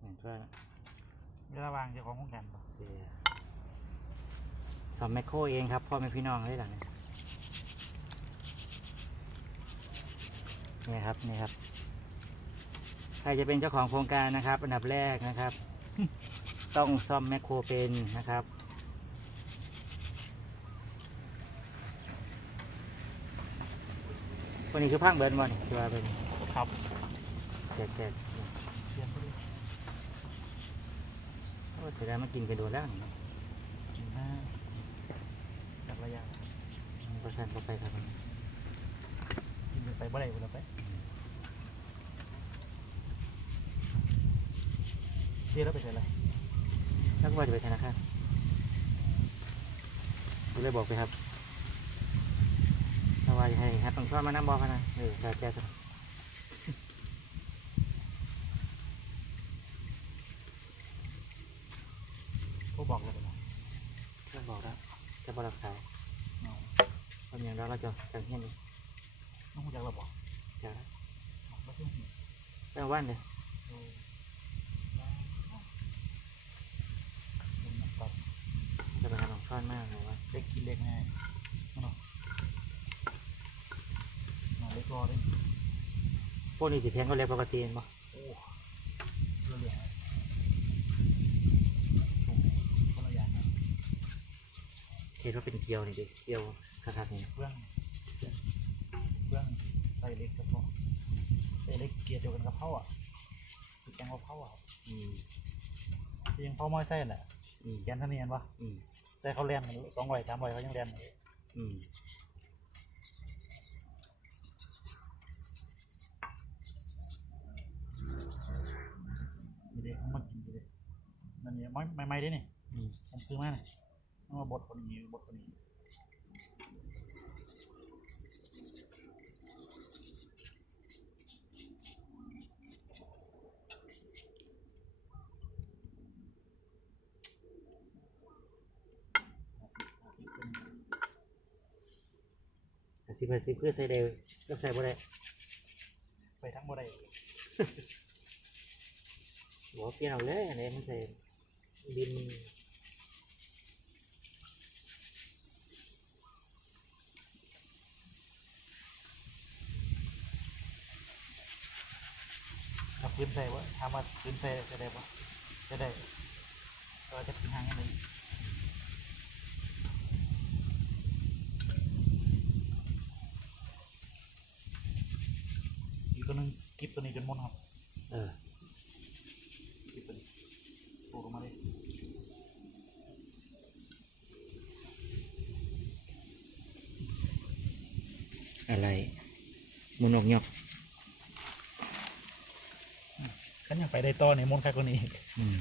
เห็นเพื่อนเวลาวางเจ้าของโครงการบ่เออสอมแมคโครเองครับพ่อแม่พี่น้องเลยหลังนี้นี่ครับนี่ครับ ใครจะเป็นเจ้าของโครงการนะครับ อันดับแรกนะครับ ต้องซ่อมแมคโครเป็นนะครับคนนี้คือพังเบิร์นบอลคือว่าเป็นครับแจกแจก เสียงพอดี โอ้ เสียดายมากินกันโดนแล้วนี่กินห้าจากระยะประชันเข้าไปครับกินไปบ่ได้บ่ได้ไปเสียแล้วไปเสร็จเลยนักว่าจะไปธนาคารผมเลยบอกไปครับถ้าว่าจะให้ครับต้องซ่อนมาน้ำบอพะนะเออจะแจ้งกัน เขา บอกเลยไปแล้วก็บอกแล้วจะบรักษาเอาทำอย่างเราเราจะจังเฮียนเลยน้องหูจักเราบอกจะบอกว่าเพิ่งหูเจ้าว่านเลยโอ้เป็นแบบตัดจะไปหาหลวงซ่อนมากเลยว่าเล็กกินเล็กง่ายเอาเนาะหน่อยเล็กรอเลยพวกนี้สิเทียงก็เล็กปกติเห็นบ่โอ้เรื่องเหลืองเลยโอ้คนละอย่างนะ เห็นว่าเป็นเกลียวนี่ดิเกลียวคักๆนี่เบื้องเบื้องใส่เล็กกระเพาะใส่เล็กเกียร์เดียวกันกับเผาอะคือแกงว่าเผาอะอืมคือยังเผาม้อยไส้แหละอืมแกนเท่านี้เห็นปะอืมแต่เขาเรียนสองร้อยสามร้อยเขายังเรียนเลยอืมนี่ดิมันกินดินั่นนี่ไม่ไม่ไม่ได้นี่อืมผมซื้อมาเนี่ยต้องมา บดคนนี้บดคนนี้อาทิตย์เป็นแต่สิบเปอร์สิบเพื่อใส่เดียวก็ใส่บ่ได้ไปทั้งบ่ได้บอกเปลี่ยนเอาเลยอันนี้มันใส่บิน เอาปืนใส่วะถามว่าปืนใส่จะได้ปะจะได้ก็จะทิ้งห่างยังไงอีกตัวหนึงกิฟตัวนี้จนหมดครับ เออกิฟตัวนี้ปลูกออกมาเลยอะไรมุนออกยอก ขัน ยังไปได้ต่อในมนต์ใครคนนี้อืม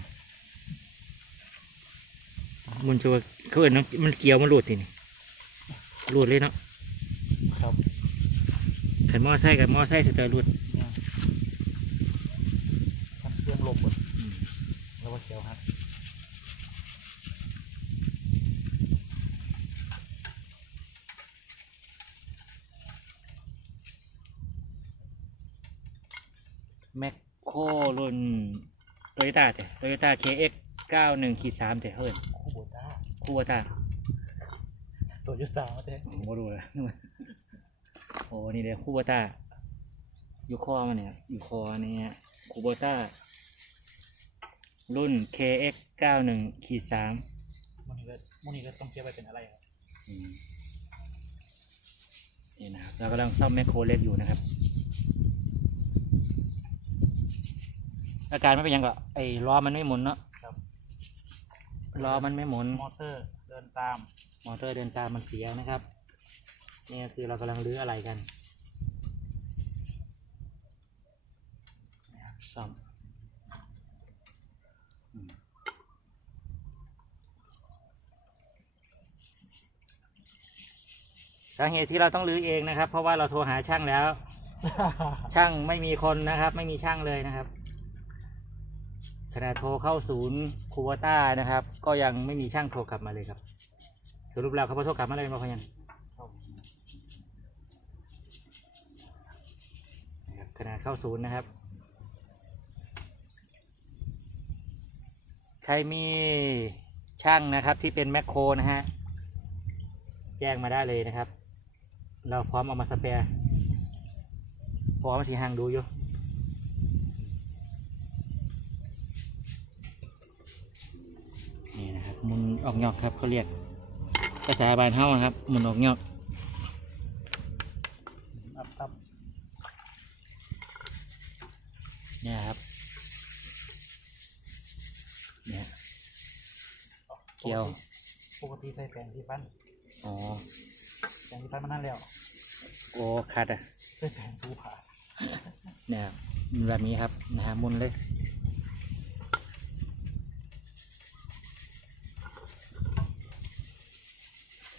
มุนชัวเขาเอินเนาะมันเกี่ยวมันหลุดทีนี่หลุดเลยเนาะครับ ขันหม้อไส้กับหม้อไส้สเตอร์หลุดเนี่ยทำเครื่องลมหมดแล้วก็เขียวครับ แมคโครรุ่น โตโยต้าแต่โตโยต้า KX 91ขีด3แต่เฮิร์นคู่โบต้าคู่ว่าตาตัวยุทธศาสตร์มาเต้ผมบ่รู้เลยโอ้นี่เลยคูโบต้าอยู่คอมันเนี่ยอยู่คอเนี่ยคูโบต้ารุ่น KX 91ขีด3มันนี่ก็มันนี่ก็ต้องเก็บไว้เป็นอะไรครับนี่นะครับเรากำลังซ่อมแมคโครเล็กอยู่นะครับ อาการไม่เป็นหยังก็ไอ้ล้อมันไม่หมุนเนาะครับ ล้อมันไม่หมุน มอเตอร์เดินตาม มอเตอร์เดินตามมันเสียนะครับ นี่ก็คือเรากำลังรื้ออะไรกันนะครับซ่อมอืมสาเหตุที่เราต้องรื้อเองนะครับ เพราะว่าเราโทรหาช่างแล้ว ช่างไม่มีคนนะครับ ไม่มีช่างเลยนะครับ ขณะโทรเข้าศูนย์คูวาต้านะครับ ก็ยังไม่มีช่างโทรกลับมาเลยครับ สรุปแล้วเขาโทรกลับมาอะไรมาพยังขณะเข้าศูนย์นะครับ ใครมีช่างนะครับที่เป็นแมคโครนะฮะ แจ้งมาได้เลยนะครับ เราพร้อมเอามาสเปร์พร้อมสีหางดูอยู่ หมุนออกยอกครับเขาเรียกภาษาบานเฮ้านะครับหมุนออกยอกอัพอัพเนี่ยครับเนี่ยเกี่ยวปกติใส่แปรงที่ฟันอ๋อแปรงที่ฟันมันนั่นแล้วโอ้คัดอะใส่แปรงทูผ่าเนี่ยครับมันแบบนี้ครับนะฮะหมุนเลย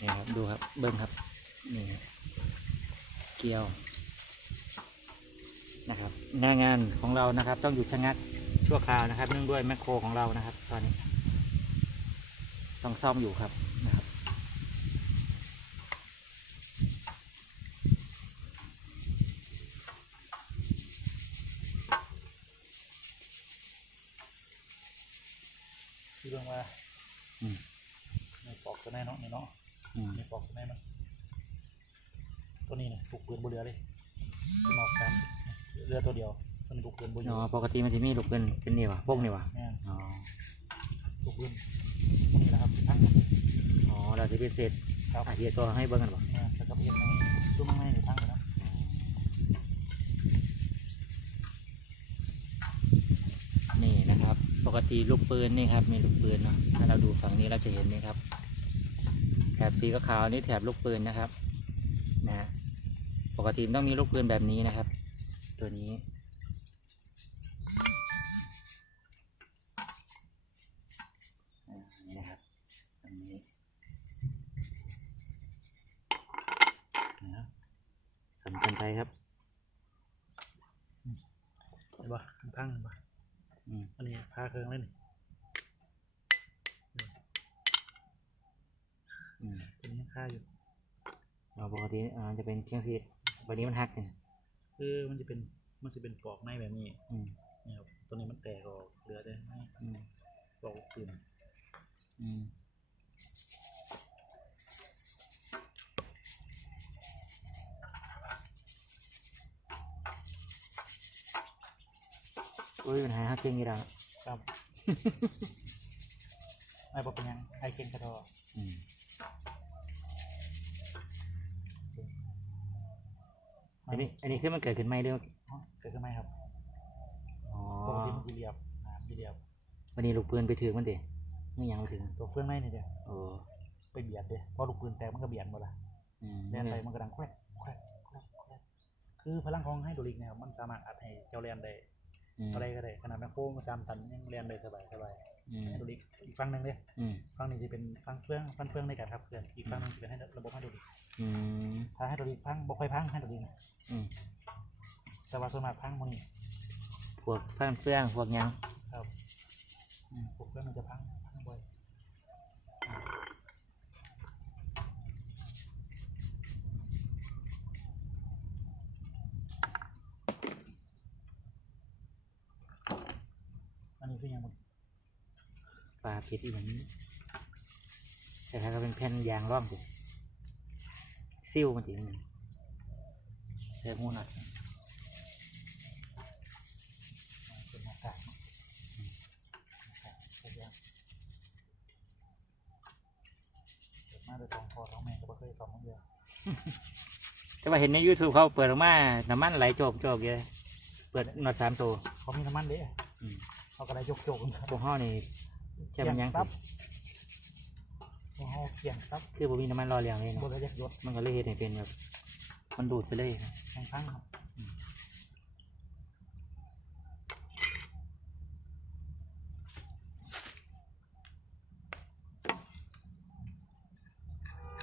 นี่ครับดูครับเบิ้งครับนี่ครับเกี่ยวนะครับหน้างานของเรานะครับ ต้องหยุดชะงักชั่วคราวนะครับ เนื่องด้วยแมคโครของเรานะครับ ตอนนี้ ต้องซ่อมอยู่ครับนะครับ ที่เรื่องว่าอืมในปอกตัวไหนเนาะนี่เนาะอืม ในปอกตัวไหนเนาะตัวนี้เนี่ยปลูกปืนบนเรือเลยเป็นนอกกันเรือตัวเดียวตัวนี้ปลูกปืนบนออ๋ยู่อปกติมันจะมีลูกเป็นเป็นนี่วะพวกนี่วะแม่นอ๋อปลูกปืนนี่แหละครับทั้งอ๋อเราจะพิเศษครับอาเทียตัวให้เบิ้งกันบ่แม่นแล้วก็เพียรในตู้มังไม่หรือทั้งนะนี่นะครับ ปกติลูกปืนนี่ครับมีลูกปืนเนาะถ้าเราดูฝั่งนี้เราจะเห็นนี่ครับ แถบสีขาวๆนี่แถบลูกปืนนะครับนะฮะปกติมันต้องมีลูกปืนแบบนี้นะครับ ตัวนี้อ่านี่นะครับอันนี้นะสำคัญใจครับเห็นปะทั้งๆเห็นปะอืมอันนี้พาเครื่องเล่น อืมตัวนี้ค่าอยู่เราปกติอ่าจะเป็นเครื่องที่วันนี้มันหักเนี่ยคือมันจะเป็นมันจะเป็นปอกในแบบนี้อืมนี่ครับตัวนี้มันแตกออกเหลือได้ไหมอืมปอกปืนอืมอุ้ยปัญหาหักเก่งยี่ดังครับ ไอ้บอกเป็นยังไอ้เก่งกระทออืม อันนี้ อันนี้คือมันเกิดขึ้นไหมเรื่องอ๋อเกิดขึ้นไหมครับอ๋อปกติมันจะเรียบน้ำจะเรียบวันนี้ลูกปืนไปถึงมันดิไม่ยังไม่ถึงตัวเฟื่องในนี่เดียวโอ้ไปเบียดเด้เพราะลูกปืนแตกมันก็เบียดหมดละอืมแล่นไปมันก็ดังแควกแควกแควกแควกคือพลังของไฮดรอลิกเนี่ยครับมันสามารถอัดให้เจ้าแลนได้อืมอะไรก็ได้ขนาดแมคโครมาสามตันยังแลนได้สบายสบาย อืมไฮดรอลิกอีกฝั่งหนึ่งเด้อืมฝั่งหนึงจะเป็นฝั่งเฟื่องฝั่งเฟื่องในการขับเคลื่อนอีกฝั่งหนึงจะเป็นให้ระบบไฮดรอลิกอืม ถ้าไฮดรอลิกพังบ่ค่อยพังไฮดรอลิกนะอืม แต่ว่าส่วนมากพังหมันนี่พวกพันเฟื่องพวกหยัง ครับอืมพวกเฟื่องมันจะพังพังบ่อยอันนี้คือยังบ่ ปลาพิษอย่างนี้แต่ถ้าก็เป็นแผ่นยางร่องสิซิ่วมันติมันใช้หูหนักเป็นหน้ากากเนาะหน้ากากใช่ยังเกิดมาโดยท้องพอท้องแม่ก็บ่เคยสองเดียวแต่ว่าเห็นใน YouTube เขาเปิดออกมา น้ำมันไหลโจกโจกเลยเปิดหนอดสามตัวเขามีน้ำมันเด้อเขาก็ได้ยกโจกกันครับพวห้อนี่ ช่มันยังตับพวกเขาเกี่ยงตับคือผมมีน้ำมันรอเรียงเลยบเนาะนระยะยศมันก็เลยเห็นให้เป็นแบบมันดูดไปเลยนะแข่งขันครับ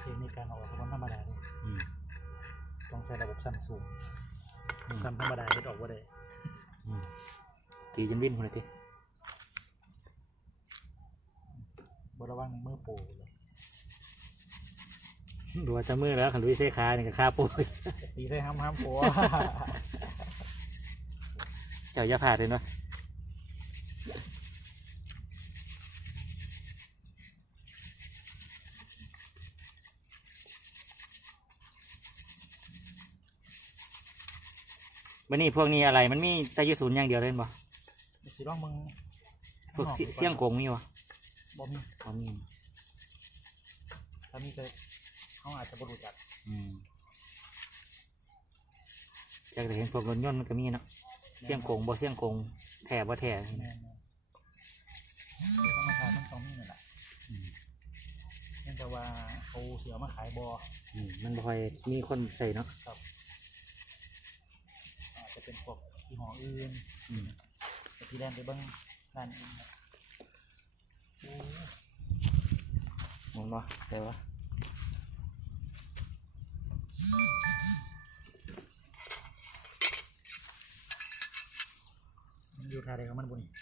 เทคนิคการออกแบบมันธรรมดาเลยอืมต้องใช้ระบบสั้นสูงอืมสั้นธรรมดาเฮ็ดออกว่าได้อืมตีจนวิ่นคนละที บระวังเมื่อโปเลยดูว่จะมือแล้วขันลุยเสคาเนี่ก็คาปูตีเส่ห้ามห้ามปูเจ้ายาผ่าเลยเนาะมันนี่พวกนี้อะไรมันมีตะยุสูนอย่างเดียวเลยบ่สิลองมึงพวกเสี่ยงโกงมีวะ บ่มีเขามีถ้ามีก็เขาอาจจะบรู้จักอืมจากแต่เห็นพวกรถยนต์มันก็มีเนาะเสียงโกงบ่เสียงโกงแถ่บ่แถ่แม่นๆเดี๋ยวธรรมชาติมันต้องมีนั่นแหละอืมเนื่องจากว่าเขาเสียมาขายบออืมมันบ่ค่อยมีคนใส่เนาะครับอาจจะเป็นพวกที่หออื่นอืมแต่ที่แลนไปเบิ้งร้านอื่นนะโอ้ มันบ่ใส่ปะอยู่ท่าใดของมันบุนี่